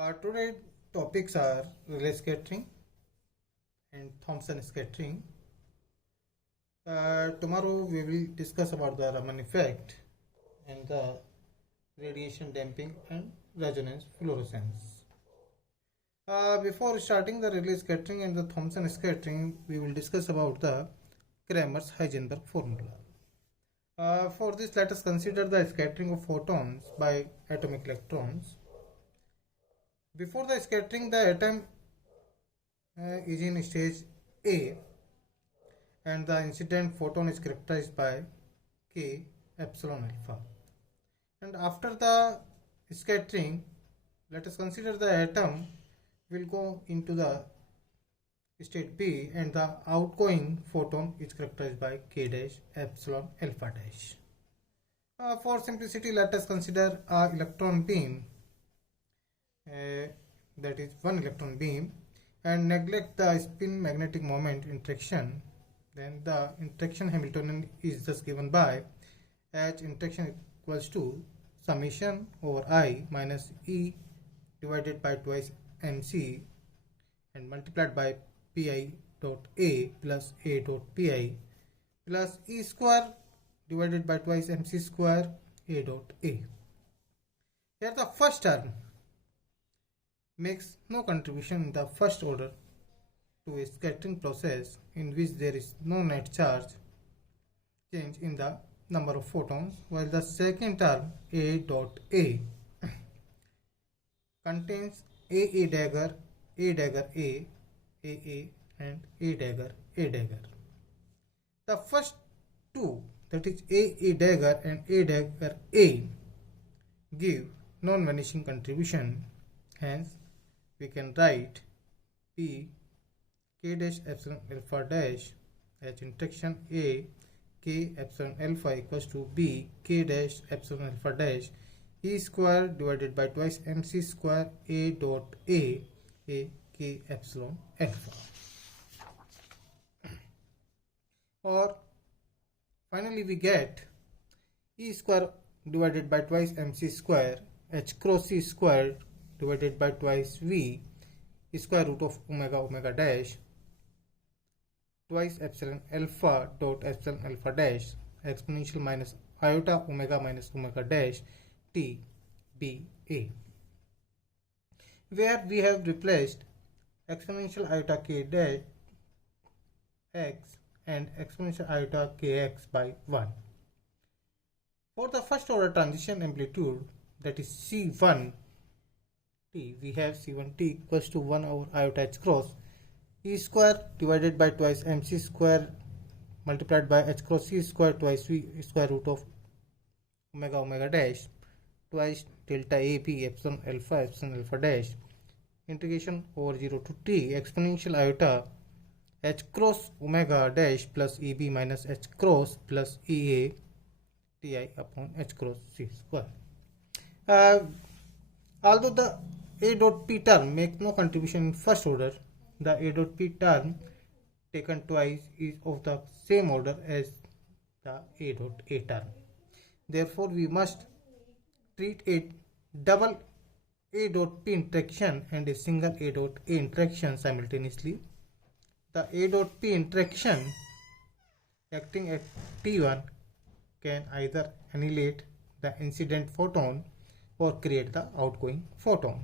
Today topics are Rayleigh scattering and Thomson scattering. Tomorrow we will discuss about the Raman effect and the radiation damping and resonance fluorescence. Before starting the Rayleigh scattering and the Thomson scattering, we will discuss about the Kramers-Heisenberg formula. For this, let us consider the scattering of photons by atomic electrons. Before the scattering, the atom is in stage A and the incident photon is characterized by K epsilon alpha. And after the scattering, let us consider the atom will go into the state B and the outgoing photon is characterized by K dash epsilon alpha dash. For simplicity, let us consider a electron beam, that is one electron beam, and neglect the spin magnetic moment interaction. Then the interaction Hamiltonian is thus given by H interaction equals to summation over I minus E divided by twice MC and multiplied by Pi dot A plus A dot Pi plus E square divided by twice MC square A dot A. Here the first term makes no contribution in the first order to a scattering process in which there is no net charge change in the number of photons, while the second term A dot A contains A dagger, A dagger A, and A dagger, A dagger. The first two, that is A dagger and A dagger A, give non-vanishing contribution. Hence, we can write P K dash epsilon alpha dash H interaction A K epsilon alpha equals to B K dash epsilon alpha dash E square divided by twice MC square A dot A K epsilon alpha. Or finally we get E square divided by twice MC square H cross C square divided by twice V square root of omega dash twice epsilon alpha dot epsilon alpha dash exponential minus iota omega minus omega dash T B A, where we have replaced exponential iota K dash x and exponential iota kx by 1. For the first order transition amplitude, that is C1 T, we have C1 T equals to 1 over iota h cross E square divided by twice MC square multiplied by h cross C square twice V square root of omega dash twice delta AP epsilon alpha dash integration over 0 to T exponential iota h cross omega dash plus EB minus h cross plus EA Ti upon h cross C square. Although the A dot P term makes no contribution in first order, the A dot P term taken twice is of the same order as the A dot A term. Therefore, we must treat a double A dot P interaction and a single A dot A interaction simultaneously. The A dot P interaction acting at T1 can either annihilate the incident photon or create the outgoing photon.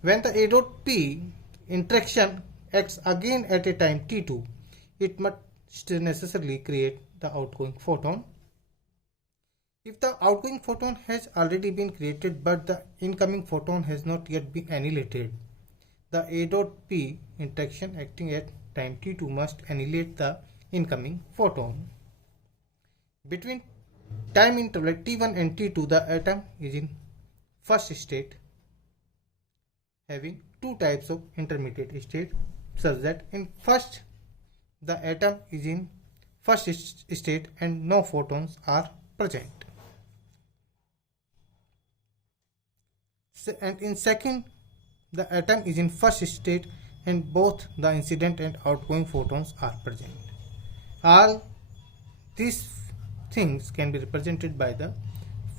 When the A dot P interaction acts again at a time T2, it must necessarily create the outgoing photon. If the outgoing photon has already been created but the incoming photon has not yet been annihilated, the A dot P interaction acting at time T2 must annihilate the incoming photon. Between time interval T1 and T2, the atom is in first state, having two types of intermediate state, such that in first the atom is in first state and no photons are present, and in second the atom is in first state and both the incident and outgoing photons are present. All these things can be represented by the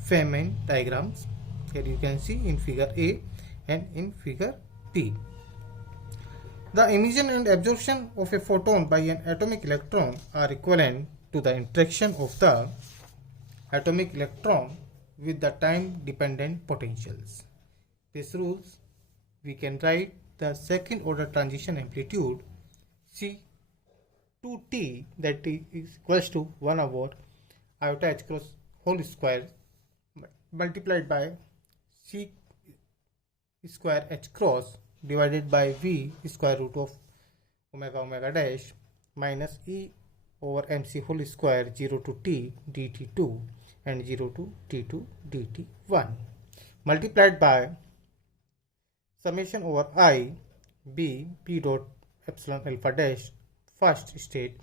Feynman diagrams. Here you can see in figure A, and in figure P. The emission and absorption of a photon by an atomic electron are equivalent to the interaction of the atomic electron with the time dependent potentials. This rules we can write the second order transition amplitude C2t, that is equals to 1 over iota h cross whole square multiplied by C square h cross divided by V square root of omega omega dash minus E over mc whole square 0 to t dt2 and 0 to t2 dt1 multiplied by summation over I b p dot epsilon alpha dash first state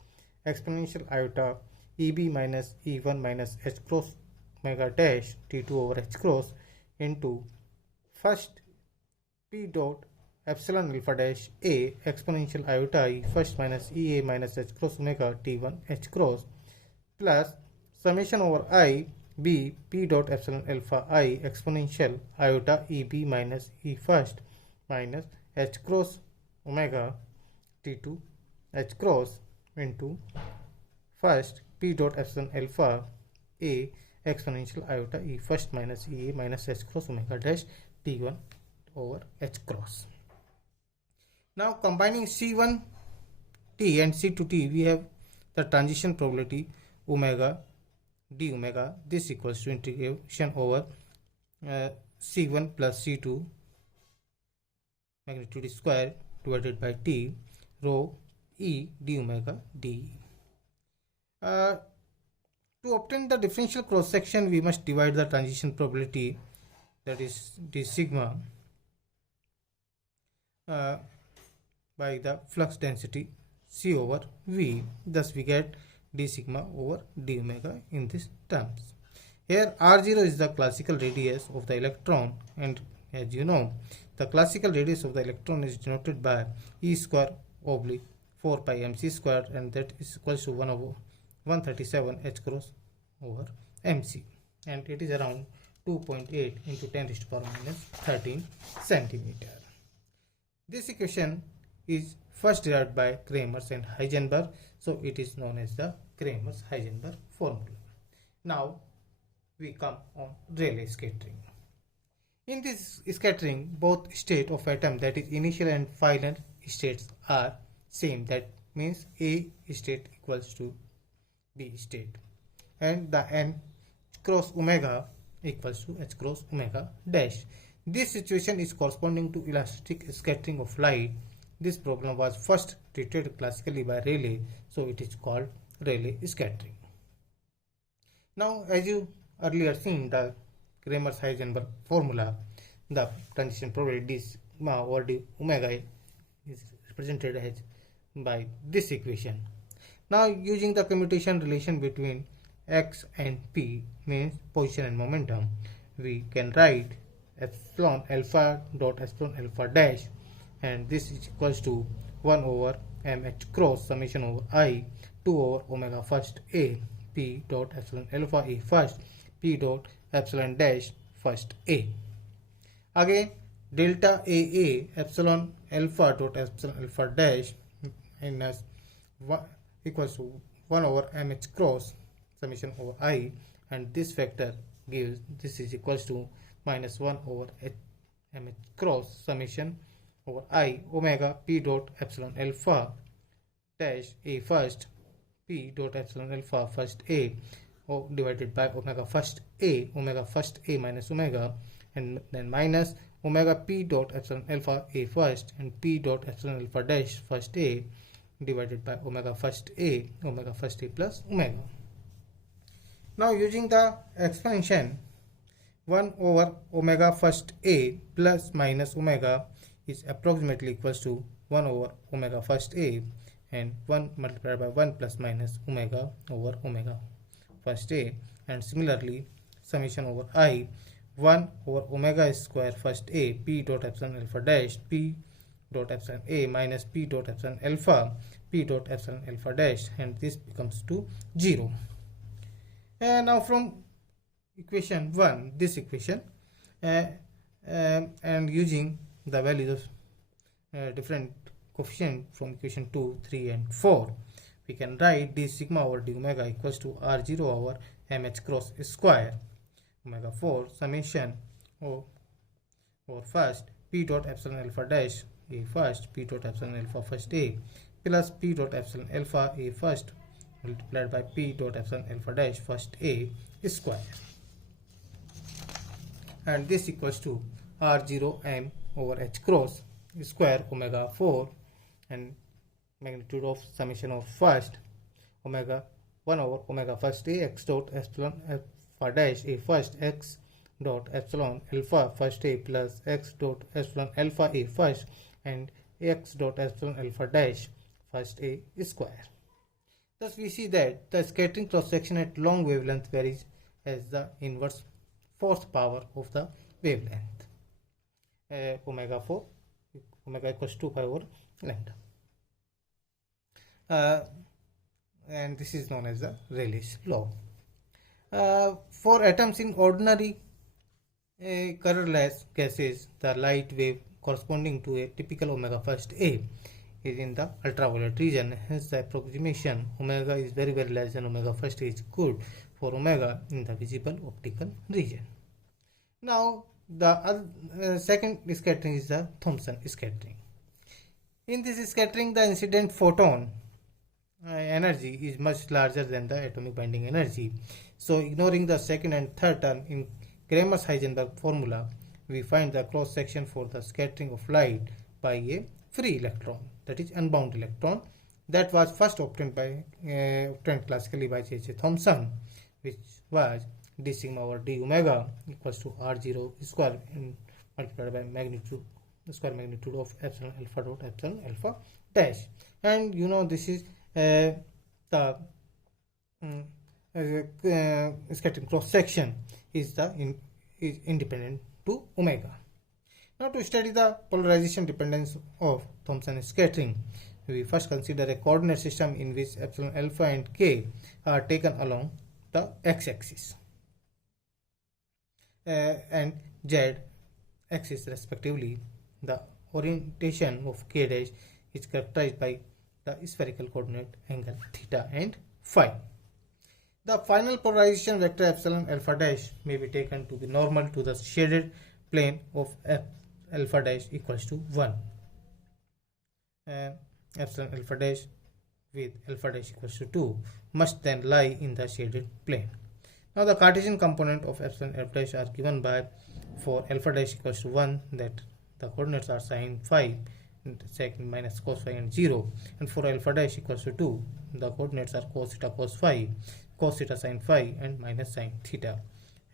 exponential iota eb minus e1 minus h cross omega dash t2 over h cross into first p dot epsilon alpha dash a exponential iota e first minus ea minus h cross omega t1 h cross plus summation over I b p dot epsilon alpha I exponential iota eb minus e first minus h cross omega t2 h cross into first p dot epsilon alpha a exponential iota e first minus ea minus h cross omega dash t1 over h cross. Now combining C1 t and C2t, we have the transition probability omega d omega. This equals to integration over C1 plus C2 magnitude square divided by t rho e d omega d. To obtain the differential cross section, we must divide the transition probability, that is d sigma, by the flux density C over V. Thus we get d sigma over d omega in these terms. Here R0 is the classical radius of the electron, and as you know, the classical radius of the electron is denoted by E square oblique 4 pi mc square, and that is equals to 1 over 137 h cross over mc, and it is around 2.8 into 10 raised to power minus 13 centimeter. This equation is first derived by Kramers and Heisenberg, so it is known as the Kramers-Heisenberg formula. Now we come on Rayleigh scattering. In this scattering, both state of atom, that is initial and final states, are same. That means A state equals to B state, and the n cross omega equals to h cross omega dash. This situation is corresponding to elastic scattering of light. This problem was first treated classically by Rayleigh, so it is called Rayleigh scattering. Now, as you earlier seen the Kramers-Heisenberg formula, the transition probability d sigma over d omega is represented as by this equation. Now, using the commutation relation between x and p, means position and momentum, we can write epsilon alpha dot epsilon alpha dash, and this is equals to 1 over mh cross summation over I 2 over omega first a p dot epsilon alpha a first p dot epsilon dash first a. Again, delta a epsilon alpha dot epsilon alpha dash minus 1 equals to 1 over mh cross summation over I, and this factor gives this is equals to minus 1 over mh cross summation over I omega p dot epsilon alpha dash a first p dot epsilon alpha first a divided by omega first a minus omega, and then minus omega p dot epsilon alpha a first and p dot epsilon alpha dash first a divided by omega first a plus omega. Now using the expansion, 1 over omega first a plus minus omega is approximately equals to 1 over omega first a, and 1 multiplied by 1 plus minus omega over omega first a, and similarly summation over I 1 over omega square first a p dot epsilon alpha dash p dot epsilon a minus p dot epsilon alpha dash, and this becomes to 0. And now from equation 1, this equation, and using the values of different coefficient from equation 2, 3 and 4, we can write d sigma over d omega equals to r0 over mh cross square omega 4 summation over first p dot epsilon alpha dash a first p dot epsilon alpha first a plus p dot epsilon alpha a first multiplied by p dot epsilon alpha dash first a square, and this equals to r0 m over h cross square omega 4 and magnitude of summation of first omega 1 over omega first a x dot epsilon alpha dash a first x dot epsilon alpha first a plus x dot epsilon alpha a first and x dot epsilon alpha dash first a square. Thus we see that the scattering cross section at long wavelength varies as the inverse fourth power of the wavelength. Omega 4 omega equals 2 pi over lambda, and this is known as the Rayleigh's law. For atoms in ordinary colorless gases, the light wave corresponding to a typical omega first a is in the ultraviolet region. Hence the approximation omega is very less than omega first a is good for omega in the visible optical region. Now the second scattering is the Thomson scattering. In this scattering, the incident photon energy is much larger than the atomic binding energy. So ignoring the second and third term in Kramers-Heisenberg formula, we find the cross section for the scattering of light by a free electron, that is unbound electron, that was first obtained classically by J.J. Thomson, which was d sigma over d omega equals to r0 square multiplied by square magnitude of epsilon alpha dot epsilon alpha dash. And you know this is the scattering cross section is independent to omega. Now to study the polarization dependence of Thomson scattering, we first consider a coordinate system in which epsilon alpha and k are taken along the x-axis and z-axis respectively. The orientation of k dash is characterized by the spherical coordinate angle theta and phi. The final polarization vector epsilon alpha dash may be taken to be normal to the shaded plane of alpha dash equals to 1. Epsilon alpha dash with alpha dash equals to 2 must then lie in the shaded plane. Now the Cartesian component of epsilon alpha dash are given by, for alpha dash equals to 1, that the coordinates are sine phi, second minus cos phi and 0, and for alpha dash equals to 2, the coordinates are cos theta cos phi, cos theta sine phi and minus sine theta.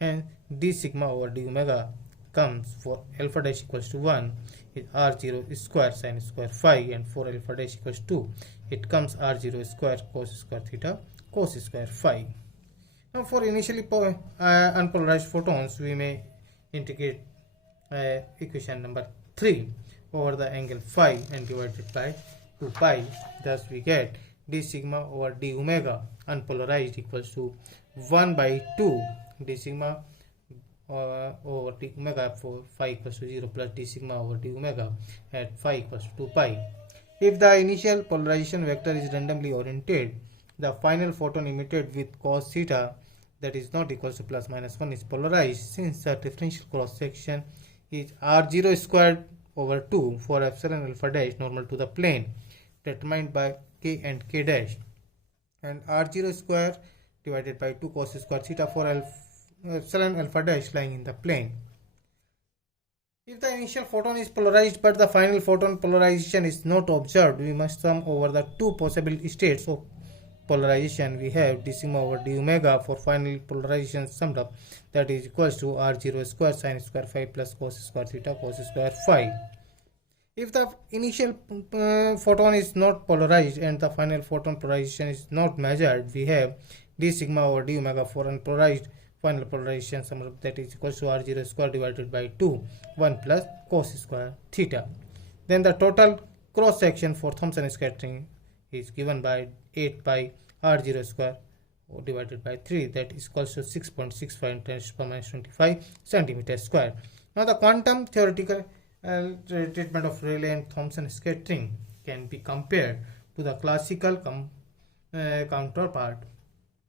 And d sigma over d omega comes for alpha dash equals to 1 is r0 square sine square phi, and for alpha dash equals to 2 it comes r0 square cos square theta cos square phi. Now for initially unpolarized photons, we may integrate equation number 3 over the angle phi and divide it by 2 pi. Thus we get d sigma over d omega unpolarized equals to 1 by 2 d sigma over d omega for phi equals to 0 plus d sigma over d omega at phi equals to 2 pi. If the initial polarization vector is randomly oriented, the final photon emitted with cos theta, that is not equals to plus minus 1, is polarized, since the differential cross section is r0 squared over 2 for epsilon alpha dash normal to the plane determined by k and k dash, and r0 square divided by 2 cos square theta for epsilon alpha dash lying in the plane. If the initial photon is polarized but the final photon polarization is not observed, we must sum over the two possible states of polarization. We have d sigma over d omega for final polarization summed up, that is equals to r0 square sine square phi plus cos square theta cos square phi. If the initial photon is not polarized and the final photon polarization is not measured, we have d sigma over d omega for unpolarized final polarization sum up, that is equals to r0 square divided by 2 1 plus cos square theta. Then the total cross section for Thomson scattering is given by 8 by r0 square divided by 3, that is equals to 6.65 × 10⁻⁻25 centimeter square. Now the quantum theoretical treatment of Rayleigh and Thomson scattering can be compared to the classical counterpart.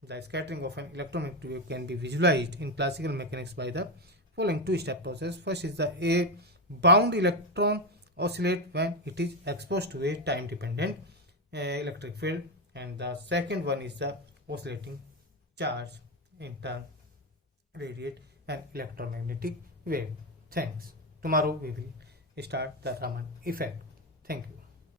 The scattering of an electromagnetic wave can be visualized in classical mechanics by the following two-step process. First is a bound electron oscillate when it is exposed to a time-dependent electric field, and the second one is the oscillating charge in turn radiate an electromagnetic wave. Thanks. Tomorrow we will start the Raman effect. Thank you.